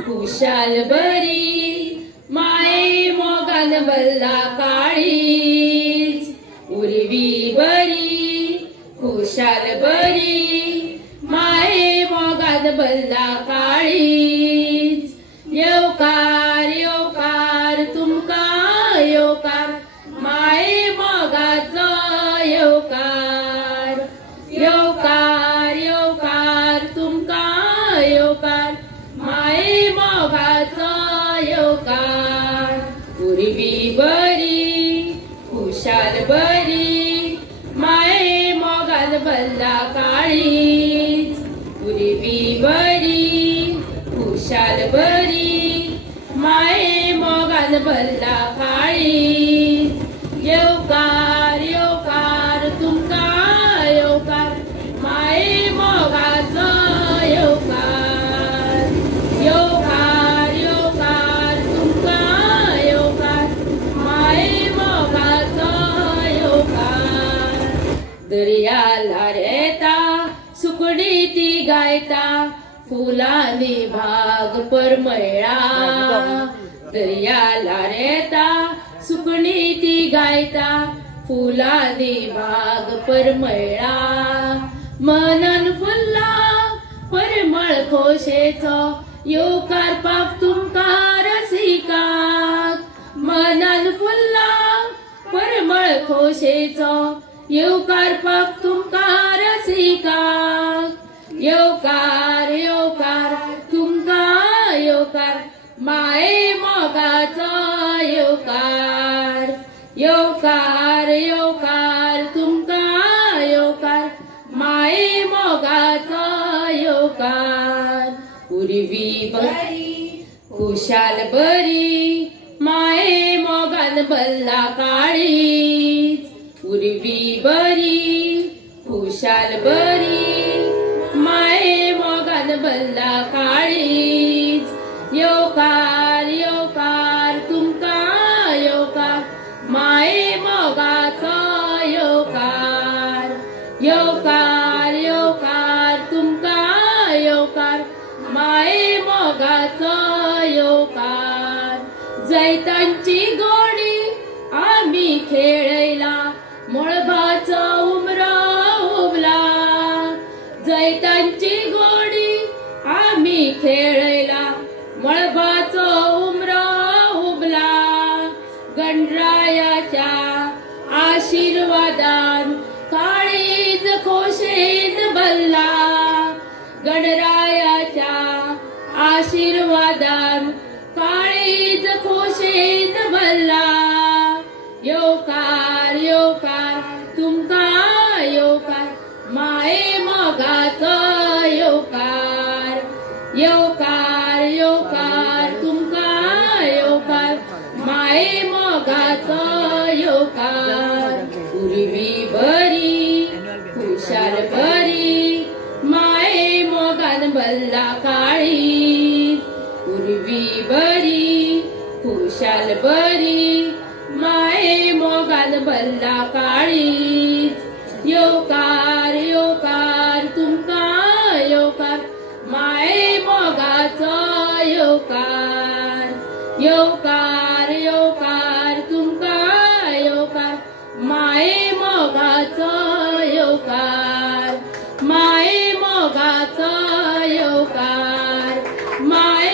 खुशाल बरी माये मोगान बल्ला काळीज उर्वी बरी खुशाल बरी माये मोगान बल्ला काळीज येवकार येवकार तुमका येवकार माये मोगाचो येवकार येवकार येवकार तुमका येवकार माये मोगाचो येवकार उर्वी बरी खुशाल बरी माये मोगान बल्ला काळीज उर्वी बरी खुशाल बरी माये मोगान बल्ला काळीज येवकार येवकार तुमका येवकार माये मोगाचो येवकार येवकार येवकार तुमका येवकार माये मोगाचो येवकार दर्याला रेता सुकडी ती गायता फुलांनी भाग परमळा दर्याला रेता सुकणी ती गायता फुलांनी भाग परमळा मनन फुल्ला परिमळ खोशेचो येवकार पाक तुमका रसिकाक मनन फुल्ला परिमळ खोशेचो येवकार पाक तुमका रसिकाक येवकार येवकार तुमका येवकार माये मोगाचो येवकार येवकार येवकार तुमका येवकार माये मोगाचो येवकार उर्वी बरी खुशाल बरी माये मोगान बल्ला काळीज उर्वी बरी खुशाल बरी माये मोगान बल्ला काळीज येवकार येवकार तुमका येवकार माये मोगाचो येवकार येवकार येवकार तुमका येवकार माये मोगाचो येवकार जैतांची गोडी आम्ही खेळयला मळबाचो उमरो उबला जैतांची गोडी आम्ही खेळयला मळबाचो उमरो उबला गणरायाच्या आशीर्वादान काळीज खोशेन भल्ला गणरायाच्या आशीर्वादान काळीज खोशेन भल्ला येवकार येवकार तुमका येवकार माये मोगाचो येवकार येवकार येवकार तुमका येवकार माये मोगाचो येवकार उर्वी बरी खुशाल बरी माये मोगान बल्ला काळीज उर्वी बरी खुशाल बरी माये मोगान बल्ला काळीज येवकार येवकार तुमका येवकार माये मोगाचो येवकार येवकार येवकार तुमका येवकार माये मोगाचो येवकार माये मोगाचो येवकार माये